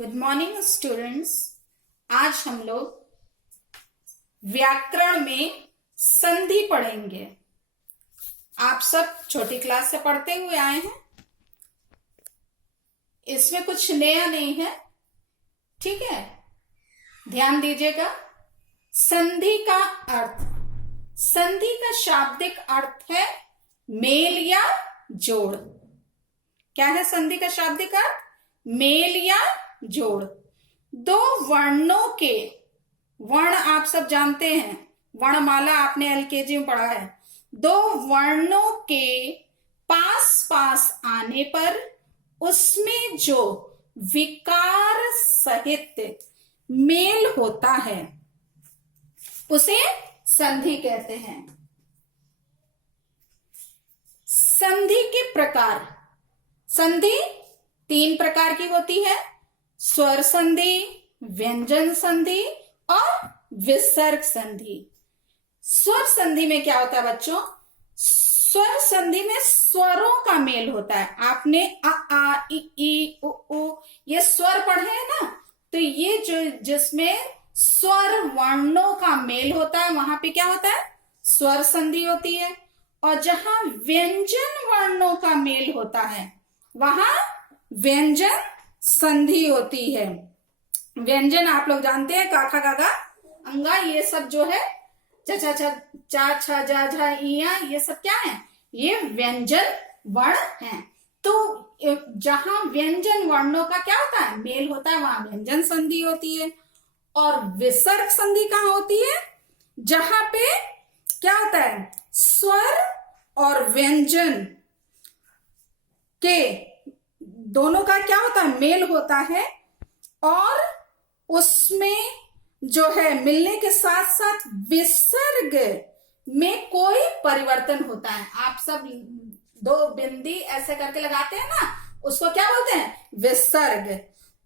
Good morning students. आज हम लोग व्याकरण में संधि पढ़ेंगे। आप सब छोटी क्लास से पढ़ते हुए आए हैं, इसमें कुछ नया नहीं है, ठीक है। ध्यान दीजिएगा। संधि का अर्थ, संधि का शाब्दिक अर्थ है मेल या जोड़। क्या है संधि का शाब्दिक अर्थ? मेल या जोड़। दो वर्णों के, वर्ण आप सब जानते हैं, वर्णमाला आपने एलकेजी में पढ़ा है। दो वर्णों के पास पास आने पर उसमें जो विकार सहित मेल होता है उसे संधि कहते हैं। संधि के प्रकार, संधि तीन प्रकार की होती है: स्वर संधि, व्यंजन संधि और विसर्ग संधि। स्वर संधि में क्या होता है बच्चों? स्वर संधि में स्वरों का मेल होता है। आपने अ आ इ ई उ ऊ ये स्वर पढ़े हैं ना, तो ये जो जिसमें स्वर वर्णों का मेल होता है वहां पे क्या होता है? स्वर संधि होती है। और जहां व्यंजन वर्णों का मेल होता है वहां व्यंजन संधि होती है। व्यंजन आप लोग जानते हैं, काखा काका अंगा, ये सब जो है चा चा चा चा छा जा झा इया, ये सब क्या है? ये व्यंजन वर्ण हैं। तो जहां व्यंजन वर्णों का क्या होता है? मेल होता है, वहां व्यंजन संधि होती है। और विसर्ग संधि कहां होती है? जहां पे क्या होता है? स्वर और व्यंजन के दोनों का क्या होता है? मेल होता है, और उसमें जो है मिलने के साथ साथ विसर्ग में कोई परिवर्तन होता है। आप सब दो बिंदी ऐसे करके लगाते हैं ना, उसको क्या बोलते हैं? विसर्ग।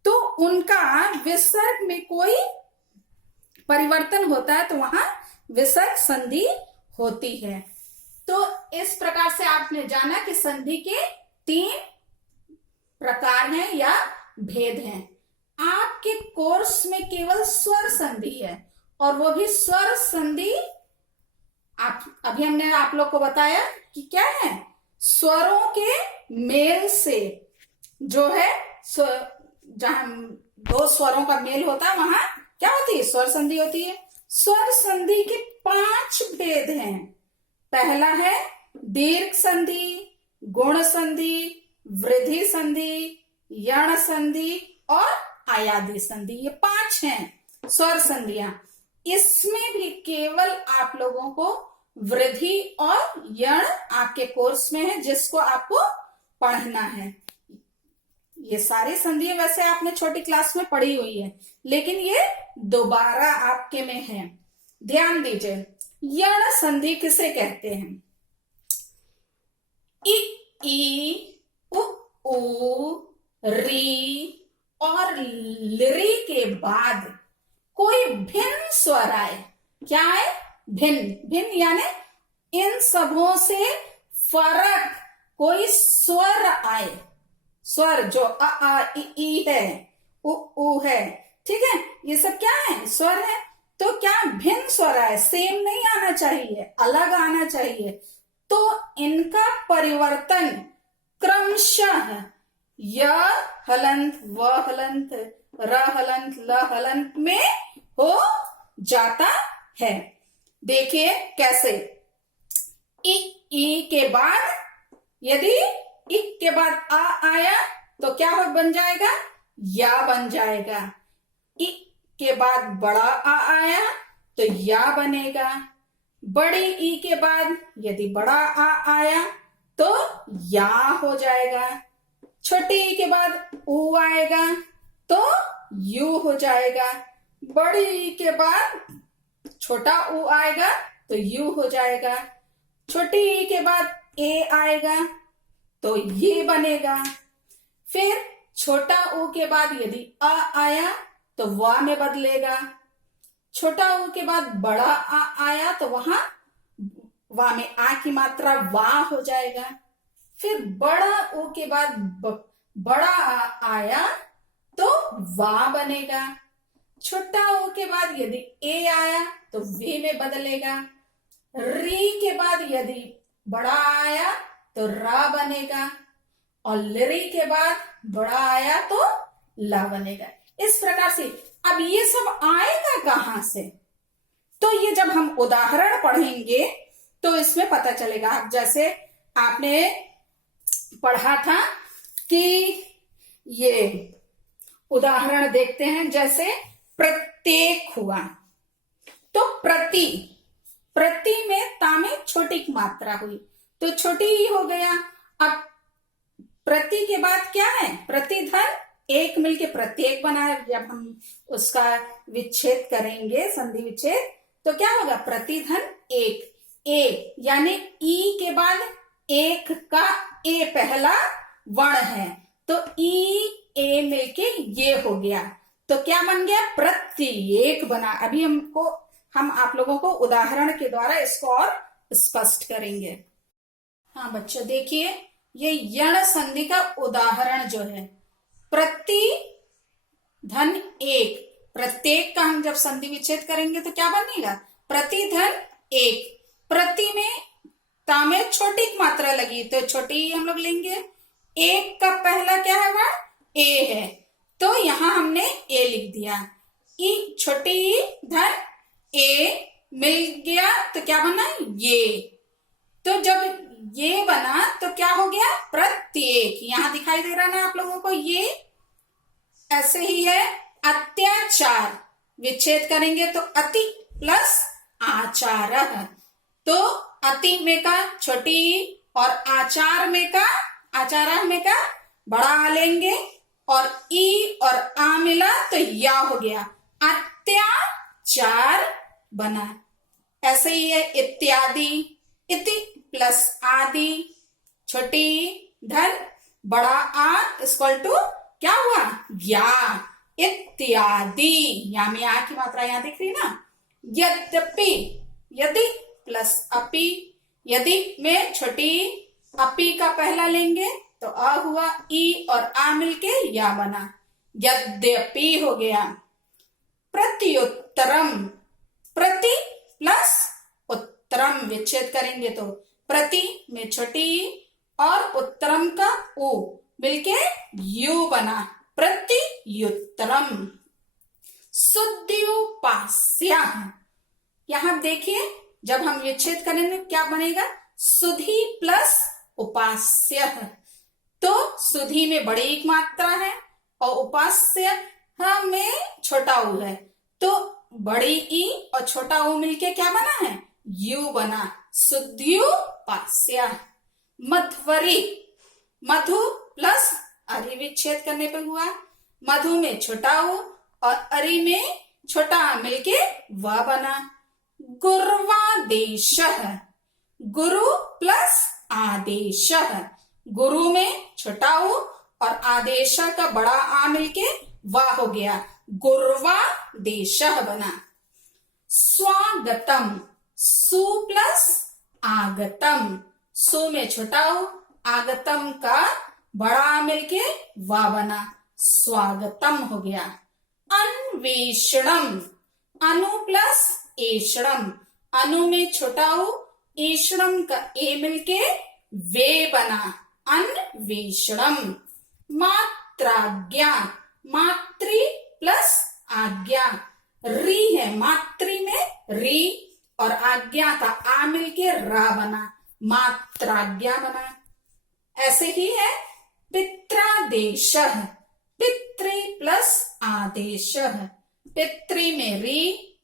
तो उनका विसर्ग में कोई परिवर्तन होता है तो वहां विसर्ग संधि होती है। तो इस प्रकार से आपने जाना कि संधि के तीन प्रकार हैं या भेद हैं। आपके कोर्स में केवल स्वर संधि है, और वो भी स्वर संधि अभी हमने आप लोग को बताया कि क्या है? स्वरों के मेल से जो है, जहां दो स्वरों का मेल होता है वहां क्या होती है? स्वर संधि होती है। स्वर संधि के 5 भेद हैं। पहला है दीर्घ संधि, गुण संधि, वृद्धि संधि, यण संधि और आयादी संधि। ये 5 हैं स्वर संधियां। इसमें भी केवल आप लोगों को वृद्धि और यण आपके कोर्स में है, जिसको आपको पढ़ना है। ये सारी संधियां वैसे आपने छोटी क्लास में पढ़ी हुई है, लेकिन ये दोबारा आपके में है। ध्यान दीजिए, यण संधि किसे कहते हैं? इ ई उ ऊ री और लिरी के बाद कोई भिन्न स्वर आए। क्या है? भिन्न। भिन्न यानी इन सबों से फर्क कोई स्वर आए। स्वर जो अ आ इ ई है, उ ऊ है, ठीक है, ये सब क्या है? स्वर है। तो क्या भिन्न स्वर आए, सेम नहीं आना चाहिए, अलग आना चाहिए। तो इनका परिवर्तन क्रमशः य हलंत, व हलंत, र हलंत, ल हलंत में हो जाता है। देखिए कैसे। ई के बाद यदि इ के बाद आ आया तो क्या हो बन जाएगा? या बन जाएगा। इ के बाद बड़ा आ आया तो या बनेगा। बड़ी ई के बाद यदि बड़ा आ आया तो या हो जाएगा। छोटी ई के बाद ऊ आएगा तो यू हो जाएगा। बड़ी ई के बाद छोटा ऊ आएगा तो यू हो जाएगा। छोटी ई के बाद ए आएगा तो ये बनेगा। फिर छोटा ऊ के बाद यदि अ आया तो वा में बदलेगा। छोटा ऊ के बाद बड़ा आ आया तो वहां वा में आ की मात्रा वा हो जाएगा। फिर बड़ा ऊ के बाद बड़ा आ आया तो वा बनेगा। छोटा ओ के बाद यदि ए आया तो वे में बदलेगा। री के बाद यदि बड़ा आया तो रा बनेगा, और लिरी के बाद बड़ा आया तो ला बनेगा। इस प्रकार से अब ये सब आएगा कहां से, तो ये जब हम उदाहरण पढ़ेंगे तो इसमें पता चलेगा। जैसे आपने पढ़ा था कि ये उदाहरण देखते हैं, जैसे प्रत्येक हुआ तो प्रति, प्रति में ता में छोटी मात्रा हुई तो छोटी ही हो गया। अब प्रति के बाद क्या है, प्रतिधन एक मिलके प्रत्येक बना है। जब हम उसका विच्छेद करेंगे, संधि विच्छेद, तो क्या होगा, प्रतिधन एक। ए यानी ई के बाद एक का ए पहला वर्ण है, तो ई ए मिलके ये हो गया, तो क्या बन गया, प्रत्येक बना। अभी हम आप लोगों को उदाहरण के द्वारा इसको और स्पष्ट करेंगे। हाँ बच्चों देखिए, ये यण संधि का उदाहरण जो है, प्रति धन एक, प्रत्येक का हम जब संधि विच्छेद करेंगे तो क्या बनेगा, प्रति धन एक। प्रति में ता में छोटी मात्रा लगी तो छोटी ही हम लोग लेंगे। एक का पहला क्या है, वह ए है, तो यहां हमने ए लिख दिया। ई छोटी धन ए मिल गया तो क्या बना, ये। तो जब ये बना तो क्या हो गया, प्रत्येक। यहां दिखाई दे रहा ना आप लोगों को, ये ऐसे ही है। अत्याचार विच्छेद करेंगे तो अति प्लस आचार, तो अति में का छोटी और आचार में का बड़ा आ लेंगे, और ई और आ मिला तो या हो गया, अत्याचार बना। ऐसे ही है इत्यादि, इति प्लस आदि, छोटी धन बड़ा आ इक्वल टू क्या हुआ, या, इत्यादि। या में आ की मात्रा यहां दिख रही ना। यद्यपि, यदि प्लस अपि, यदि में छोटी अपि का पहला लेंगे तो अ हुआ, ई और आ मिलके या बना, यद्यपि हो गया। प्रत्युत्तरम, प्रति प्लस उत्तरम विच्छेद करेंगे तो प्रति में छोटी और उत्तरम का उ मिलके यू बना, प्रत्युत्तरम। सुद्युपास्य, यहां देखिए जब हम विच्छेद करेंगे क्या बनेगा, सुधि प्लस उपास्य। तो सुधि में बड़ी एक मात्रा है और उपास्य में छोटा उ है, तो बड़ी ई और छोटा उ मिलके क्या बना है, यू बना, सुद्युपास्य। मध्वरी, मधु प्लस अरि विच्छेद करने पर हुआ, मधु में छोटा उ और अरि में छोटा आ मिलके वह बना। गुर्वादेश, गुरु प्लस आदेश, गुरु में छोटा उ और आदेश का बड़ा आ मिलके वह हो गया, गुर्वादेश बना। स्वागतम, सु प्लस आगतम, सु में छोटा उ, आगतम का बड़ा आ मिलके वह बना, स्वागतम हो गया। अन्वेषणम, अनु प्लस एषणम, अनु में छोटा उ, एषणम का ए मिलके वे बना, अन्वेषणम। मात्राज्ञा, मातृ प्लस आज्ञा, री है, मातृ में री और आज्ञा का आ मिलके रा बना, मात्राज्ञा बना। ऐसे ही है पित्रादेश, पितृ प्लस आदेश, पितृ में री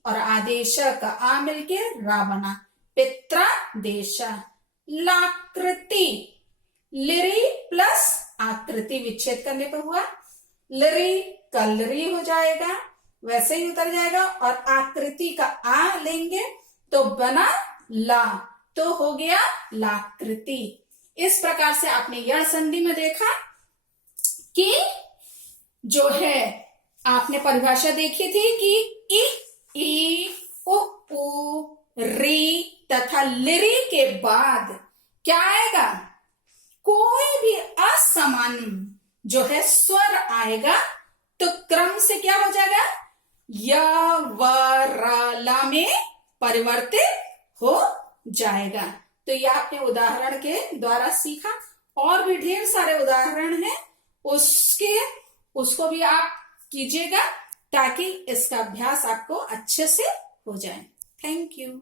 और आदेश का आ मिलके रा बना, पित्रादेश। लाकृति, लिरी प्लस आकृति विच्छेद करने पर हुआ, लिरी कलरी हो जाएगा, वैसे ही उतर जाएगा, और आकृति का आ लेंगे तो बना ला, तो हो गया लाकृति। इस प्रकार से आपने यण संधि में देखा कि जो है आपने परिभाषा देखी थी कि ई उ री तथा लिरी के बाद क्या आएगा, कोई भी असमान जो है स्वर आएगा तो क्रम से क्या हो जाएगा, य व र ला में परिवर्तित हो जाएगा। तो ये आपने उदाहरण के द्वारा सीखा। और भी ढेर सारे उदाहरण हैं, उसको भी आप कीजिएगा ताकि इसका अभ्यास आपको अच्छे से हो जाए। Thank you.